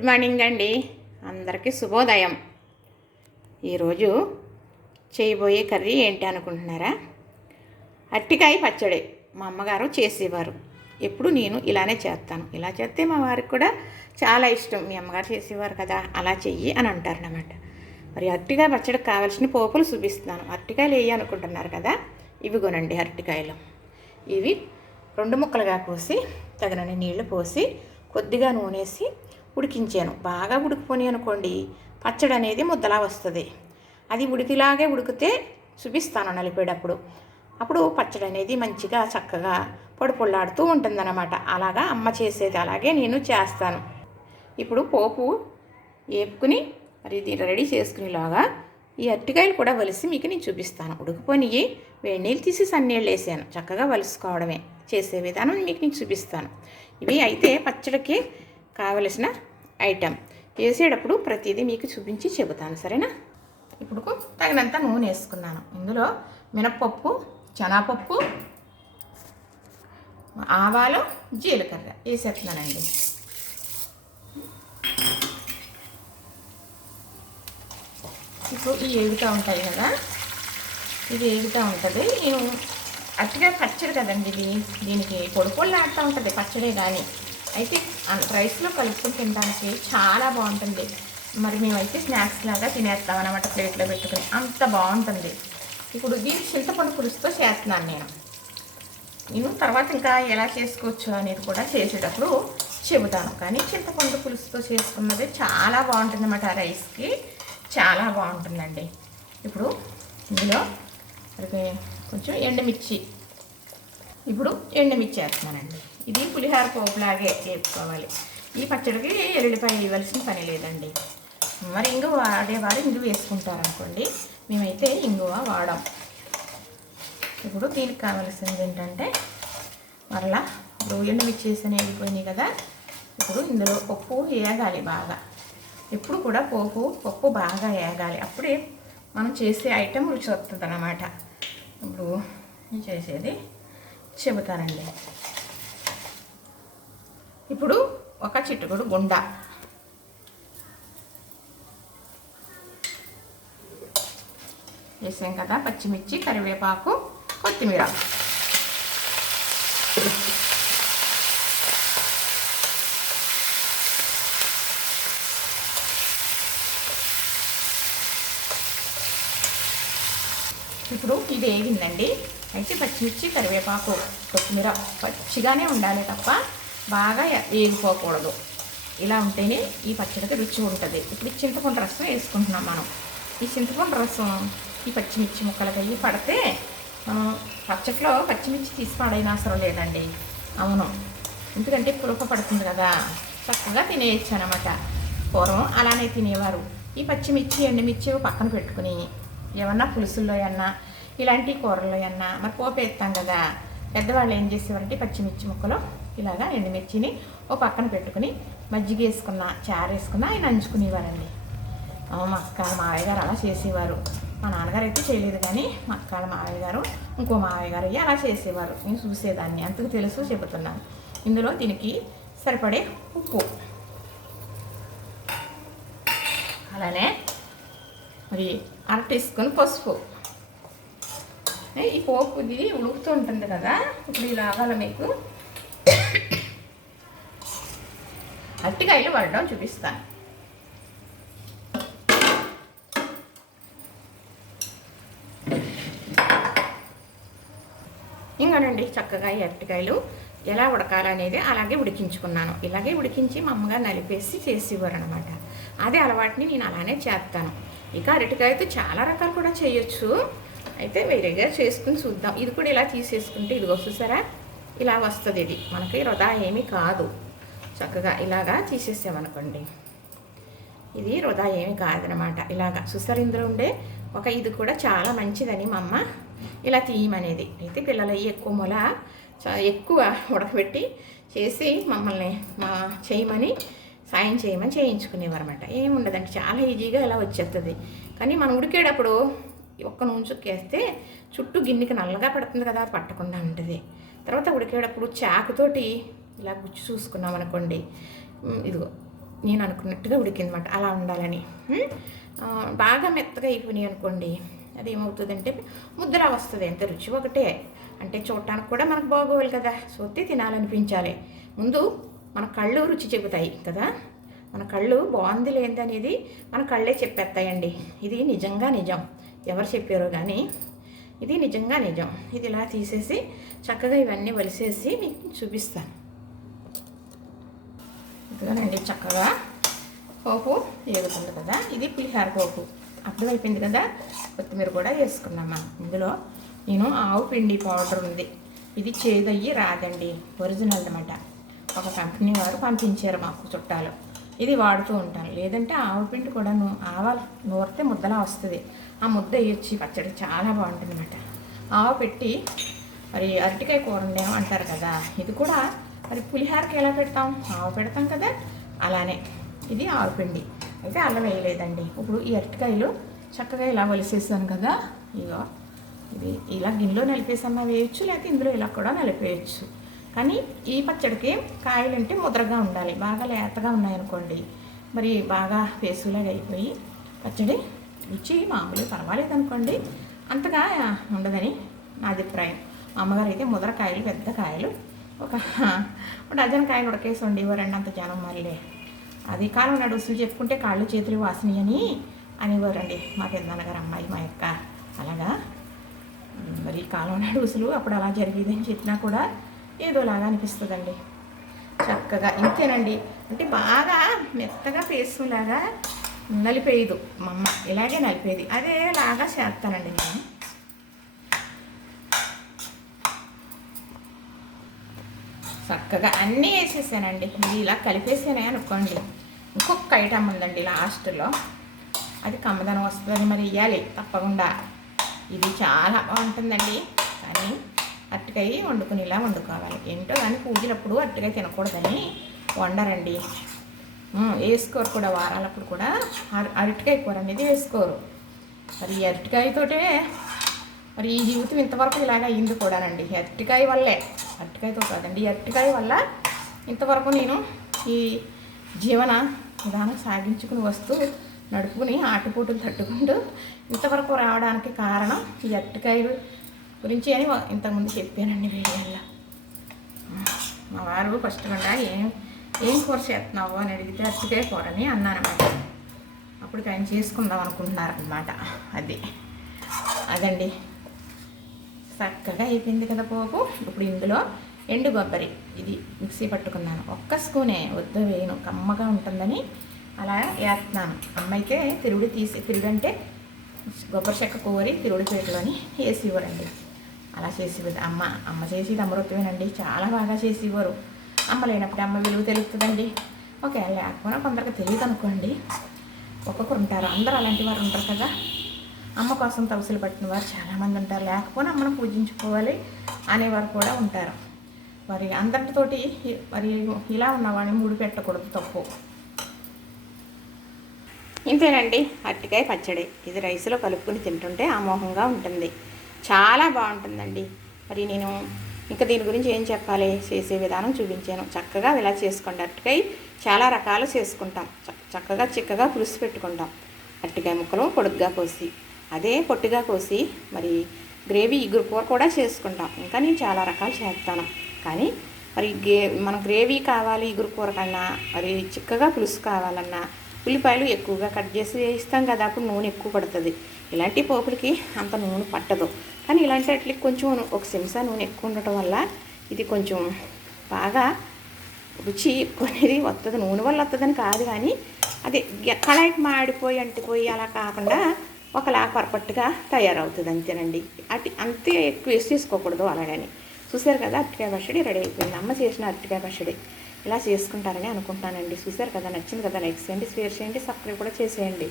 Good morning అండి. అందరికీ శుభోదయం. ఈరోజు చేయబోయే కర్రీ ఏంటి అనుకుంటున్నారా? అరటికాయ పచ్చడి మా అమ్మగారు చేసేవారు. ఎప్పుడు నేను ఇలానే చేస్తాను. ఇలా చేస్తే మా వారికి కూడా చాలా ఇష్టం. మీ అమ్మగారు చేసేవారు కదా, అలా చెయ్యి అని అంటారన్నమాట. మరి అరటికాయ పచ్చడికి కావాల్సిన పోపులు చూపిస్తున్నాను. అరటికాయలు వేయి అనుకుంటున్నారు కదా, ఇవిగోనండి అరటికాయలు. ఇవి 2 ముక్కలుగా కోసి తగినన్ని నీళ్లు పోసి కొద్దిగా నూనెసి ఉడికించాను. బాగా ఉడికిపోయి అనుకోండి, పచ్చడి అనేది ముద్దలా వస్తుంది. అది ఉడికిలాగే ఉడికితే చూపిస్తాను నలిపేటప్పుడు. అప్పుడు పచ్చడి అనేది మంచిగా చక్కగా పొడి పొళ్ళాడుతూ ఉంటుందన్నమాట. అలాగా అమ్మ చేసేది, అలాగే నేను చేస్తాను. ఇప్పుడు పోపు వేపుకుని మరి దీన్ని రెడీ చేసుకునేలాగా ఈ అరటికాయలు కూడా వలిసి మీకు నేను చూపిస్తాను. ఉడికిపోయి వేడి నీళ్ళు తీసి సన్నీళ్ళు వేసాను. చక్కగా వలుసుకోవడమే చేసే విధానం మీకు నేను చూపిస్తాను. ఇవి అయితే పచ్చడికి కావలసిన ఐటెం. వేసేటప్పుడు ప్రతిదీ మీకు చూపించి చెబుతాను, సరేనా? ఇప్పుడు తగినంత నూనె వేసుకున్నాను. ఇందులో మినప్పప్పు, శనగపప్పు, ఆవాలు, జీలకర్ర వేసేస్తున్నానండి. ఇప్పుడు ఇవి ఏగుతూ ఉంటాయి కదా, ఇది ఏగుతూ ఉంటుంది. నేను అరటికాయ పచ్చడి కదండి ఇది, దీనికి పొడి పొడి ఆడుతూ ఉంటుంది పచ్చడే. కానీ అయితే రైస్లో కలుపుకొని తినడానికి చాలా బాగుంటుంది. మరి మేమైతే స్నాక్స్ లాగా తినేస్తాం అన్నమాట, ప్లేట్లో పెట్టుకుని. అంత బాగుంటుంది. ఇప్పుడు దీన్ని చింతపండు పులుసుతో చేస్తున్నాను నేను తర్వాత ఇంకా ఎలా చేసుకోవచ్చు అనేది కూడా చేసేటప్పుడు చెబుతాను. కానీ చింతపండు పులుసుతో చేసుకున్నది చాలా బాగుంటుంది అన్నమాట. రైస్కి చాలా బాగుంటుందండి. ఇప్పుడు ఇందులో కొంచెం ఎండుమిర్చి, ఇప్పుడు ఎండుమిర్చి వేస్తున్నానండి. ఇది పులిహార పోపులాగే వేపుకోవాలి. ఈ పచ్చడికి ఎల్లుల్లిపాయ వేయవలసిన పని లేదండి. మరి ఇంగువ వాడేవారు ఇంగువ వేసుకుంటారనుకోండి, మేమైతే ఇంగువ వాడాం. ఇప్పుడు దీనికి కావాల్సింది ఏంటంటే, మరలా ఇప్పుడు ఎండుమిర్చి వేసి వేగిపోయినాయి కదా, ఇప్పుడు ఇందులో పప్పు వేగాలి బాగా. ఎప్పుడు కూడా పప్పు బాగా వేగాలి, అప్పుడే మనం చేసే ఐటెం రుచి వస్తుంది అన్నమాట. ఇప్పుడు చేసేది చెబుతానండి. ఇప్పుడు ఒక చిటికెడు గుండ, వేసాం కదా, పచ్చిమిర్చి, కరివేపాకు, కొత్తిమీర. ఇప్పుడు ఇది వేగిందండి. అయితే పచ్చిమిర్చి, కరివేపాకు, కొత్తిమీర పచ్చిగానే ఉండాలి తప్ప బాగా వేగిపోకూడదు. ఇలా ఉంటేనే ఈ పచ్చడికి రుచి ఉంటుంది. ఇప్పుడు చింతపండు రసం వేసుకుంటున్నాం మనం. ఈ చింతపండు రసం ఈ పచ్చిమిర్చి ముక్కలకి పడితే పచ్చట్లో పచ్చిమిర్చి తీసి పడైన అవసరం లేదండి. అవును, ఎందుకంటే పులుపు పడుతుంది కదా, చక్కగా తినేయచ్చు అనమాట. పూర్వం అలానే తినేవారు. ఈ పచ్చిమిర్చి, ఎండుమిర్చి పక్కన పెట్టుకుని ఏమన్నా పులుసుల్లో అన్నా ఇలాంటి కూరల్లో అన్నా మరి పోపు వేస్తాం కదా, పెద్దవాళ్ళు ఏం చేసేవారంటే పచ్చిమిర్చి ముక్కలు ఇలాగా ఎండుమిర్చిని ఓ పక్కన పెట్టుకుని మజ్జిగ వేసుకున్న, చారు వేసుకున్న ఆయన నంచుకునేవారండి. మా అక్కల మావయ్య గారు అలా చేసేవారు. మా నాన్నగారు అయితే చేయలేదు, కానీ మా అక్కల మావయ్య గారు, ఇంకో మావయ్య గారు అలా చేసేవారు. నేను చూసేదాన్ని, అంతకు తెలుసు చెబుతున్నాను. ఇందులో దీనికి సరిపడే ఉప్పు, అలానే మరి 1/2 టీ స్పూన్ పసుపు. ఈ పోపు ఇది ఉడుకుతూ ఉంటుంది కదా, ఇప్పుడు ఇలాగా మీకు అరటికాయలు వడడం చూపిస్తాను. ఇంకానండి చక్కగా ఈ అరటికాయలు ఎలా ఉడకాలనేది అలాగే ఉడికించుకున్నాను. ఇలాగే ఉడికించి మా అమ్మగారు నలిపేసి చేసేవారు అనమాట. అదే అలవాటుని నేను అలానే చేస్తాను. ఇక అరటికాయతో చాలా రకాలు కూడా చేయొచ్చు. అయితే వేరేగా చేసుకుని చూద్దాం. ఇది కూడా ఇలా తీసేసుకుంటే ఇదిగో చూసారా, ఇలా వస్తుంది. ఇది మనకి వృధా ఏమీ కాదు. చక్కగా ఇలాగా తీసేసామనుకోండి, ఇది వృధా ఏమీ కాదనమాట. ఇలాగా చూసారు, ఇందులో ఉండే ఇది కూడా చాలా మంచిదని మా అమ్మ ఇలా తీయమనేది. అయితే పిల్లలు ఎక్కువ ఉడకబెట్టి చేసి మమ్మల్ని చేయమని సాయం చేయమని చేయించుకునేవారు అనమాట. ఏముండదంటే చాలా ఈజీగా ఇలా వచ్చేస్తుంది. కానీ మనం ఉడికేటప్పుడు ఒక్క నూనెకేస్తే చుట్టూ గిన్నెకి నల్లగా పడుతుంది కదా, పట్టకుండా ఉంటుంది. తర్వాత ఉడికేటప్పుడు చాకుతోటి ఇలా గుచ్చి చూసుకున్నాం అనుకోండి, ఇదిగో నేను అనుకున్నట్టుగా ఉడికిందన్నమాట. అలా ఉండాలని. బాగా మెత్తగా అయిపోయినాయి అనుకోండి, అది ఏమవుతుందంటే ముద్దలా వస్తుంది. అంతే, రుచి ఒకటే. అంటే చూడటానికి కూడా మనకు బాగోవాలి కదా, చూస్తే తినాలనిపించాలి. ముందు మన కళ్ళు రుచి చెబుతాయి కదా, మన కళ్ళు బాగుంది లేనిది అనేది మన కళ్ళే చెప్పేస్తాయండి. ఇది నిజంగా నిజం, ఎవరు చెప్పారో కానీ ఇది నిజంగా నిజం. ఇది ఇలా తీసేసి చక్కగా ఇవన్నీ వలిసేసి మీకు చూపిస్తాను. ఇదిగోనండి, చక్కగా పోపు వేగుతుంది కదా, ఇది పులిహార పోపు అప్పుడు అయిపోయింది కదా. కొత్తిమీర కూడా వేసుకున్నామా. ఇందులో నేను ఆవు పిండి పౌడర్ ఉంది, ఇది చేదయ్యి రాదండి, ఒరిజినల్ అనమాట. ఒక కంపెనీ వారు పంపించారు మాకు చుట్టాలు, ఇది వాడుతూ ఉంటాను. లేదంటే ఆవు పిండి కూడా ఆవాలు నూరితే ముద్దలా వస్తుంది, ఆ ముద్ద వేయొచ్చి పచ్చడి చాలా బాగుంటుంది అనమాట. ఆవు పెట్టి మరి అరటికాయ కూర ఉండేమో అంటారు కదా, ఇది కూడా మరి పులిహారకి ఎలా పెడతాం, ఆవు పెడతాం కదా, అలానే ఇది ఆవు పిండి. అయితే అల్లం వేయలేదండి. ఇప్పుడు ఈ అరటికాయలు చక్కగా ఇలా వలిసేసాను కదా, ఇగో ఇది ఇలా గిన్నెలో నలిపేసన్నా వేయచ్చు, లేకపోతే ఇందులో ఇలా కూడా నలిపేయచ్చు. కానీ ఈ పచ్చడికి కాయలు అంటే ముద్రగా ఉండాలి, బాగా లేతగా ఉన్నాయనుకోండి మరి బాగా పేసులాగా అయిపోయి పచ్చడి రుచి మామూలు పర్వాలేదు అనుకోండి, అంతగా ఉండదని నా అభిప్రాయం. మా అమ్మగారు అయితే ముద్రకాయలు, పెద్ద కాయలు ఒక డజన్ కాయలు ఉడకేసి ఉండేవారండి, అంత జనం మళ్ళీ. అది కాలం నడుసులు చెప్పుకుంటే కాళ్ళు చేతులు వాసని అనేవారండి మా పెద్దనాన్నగారు అమ్మాయి, మా యొక్క. అలాగా మరి కాలం నడుసులు అప్పుడు అలా జరిగేదని చెప్పినా కూడా ఏదోలాగా అనిపిస్తుందండి. చక్కగా ఇంతేనండి, అంటే బాగా మెత్తగా పేసులాగా నలిపేయదు మా అమ్మ, ఇలాగే నలిపేది, అదేలాగా చేస్తానండి నేను. చక్కగా అన్నీ వేసేసానండి. ఇది ఇలా కలిపేసానే అనుకోండి. ఇంకొక ఐటమ్ ఉందండి లాస్ట్లో, అది కమ్మదనం వస్తుందని మరి ఇవ్వాలి తప్పకుండా. ఇది చాలా బాగుంటుందండి, కానీ అరటికాయ వండుకుని ఇలా వండుకోవాలి. ఏంటో కానీ పూజలప్పుడు అరటికాయ తినకూడదని వండరండి, వేసుకోరు కూడా. వారాలప్పుడు కూడా అరటికాయ కూర అనేది వేసుకోరు. మరి ఈ అరటికాయతోటే మరి ఈ జీవితం ఇంతవరకు ఇలాగ అయ్యింది కూడానండి, అరటికాయ వల్లే. అరటికాయతో కాదండి, ఈ అరటికాయ వల్ల ఇంతవరకు నేను ఈ జీవన విధానం సాగించుకుని వస్తూ నడుపుకుని ఆటుపోటులు తట్టుకుంటూ ఇంతవరకు రావడానికి కారణం ఈ అరటికాయలు గురించి అని ఇంతకుముందు చెప్పానండి వీడియోలో. మా వారు ఫస్ట్ కూడా ఏం కూర చేస్తున్నావు అని అడిగితే అరటికాయ కూరని అన్నానమాట. అప్పుడు ఆయన చేసుకుందాం అనుకుంటున్నారనమాట. అదండి చక్కగా అయిపోయింది కదా పోపు. ఇప్పుడు ఇందులో ఎండు కొబ్బరి ఇది మిక్సీ పట్టుకున్నాను, ఒక్క స్పూనే, వద్దు వేయను, కమ్మగా ఉంటుందని అలా వేస్తున్నాను. అమ్మ అయితే తిరుడు అంటే కొబ్బరి చెక్క కోరి తిరుడు పేటలోని వేసి ఇవ్వరండి, అలా చేసి ఇవ్వదు అమ్మ చేసేది అమృతమేనండి, చాలా బాగా చేసి ఇవ్వరు. అమ్మ లేనప్పుడు అమ్మ విలువ తెలుస్తుందండి. ఓకే, లేకపోయినా కొందరికి తెలియదు అనుకోండి, ఒక్కొక్కరు ఉంటారు, అందరూ అలాంటి వారు ఉంటారు కదా. అమ్మ కోసం తవసలు పట్టిన వారు చాలామంది ఉంటారు, లేకపోయినా అమ్మను పూజించుకోవాలి అనేవారు కూడా ఉంటారు. మరి అందరితోటి మరి ఇలా ఉన్నవాడిని ముడి పెట్టకూడదు, తప్పు. ఇంతేనండి అరటికాయ పచ్చడి. ఇది రైస్లో కలుపుకొని తింటుంటే అమోఘంగా ఉంటుంది, చాలా బాగుంటుందండి. మరి నేను ఇంకా దీని గురించి ఏం చెప్పాలి, చేసే విధానం చూపించాను. చక్కగా ఇలా చేసుకోండి. అరటికాయ చాలా రకాలు చేసుకుంటాం, చక్కగా చిక్కగా పులుసు పెట్టుకుంటాం. అరటికాయ ముక్కలు పొడుగ్గా కోసి, అదే పొట్టిగా కోసి మరి గ్రేవీ ఇగురు కూర కూడా చేసుకుంటాం. ఇంకా నేను చాలా రకాలు చేస్తాను. కానీ మరి మన గ్రేవీ కావాలి ఇగురు కూర కన్నా, మరి చిక్కగా పులుసు కావాలన్నా ఉల్లిపాయలు ఎక్కువగా కట్ చేసి వేస్తాం కదా, అప్పుడు నూనె ఎక్కువ పడుతుంది. ఇలాంటి పోపులకి అంత నూనె పట్టదు, కానీ ఇలాంటి వాటికి కొంచెం ఒక చెంచా నూనె ఎక్కువ ఉండటం వల్ల ఇది కొంచెం బాగా రుచి ఎక్కువ అనేది వస్తుంది. నూనె వల్ల వస్తుందని కాదు, కానీ అదే కళాయికి మాడిపోయి అంటిపోయి అలా కాకుండా ఒకలా పర్ఫెక్ట్గా తయారవుతుంది, అంతేనండి. అంతే ఎక్కువ వేసి చేసుకోకూడదు అలాగని. చూసారు కదా, అరటికాయ పచ్చడి రెడీ అయిపోయింది. అమ్మ చేసిన అరటికాయ పచ్చడి ఇలా చేసుకుంటారని అనుకుంటానండి. చూసారు కదా, నచ్చింది కదా, లైక్ చేయండి, షేర్ చేయండి, సబ్స్క్రైబ్ కూడా చేసేయండి.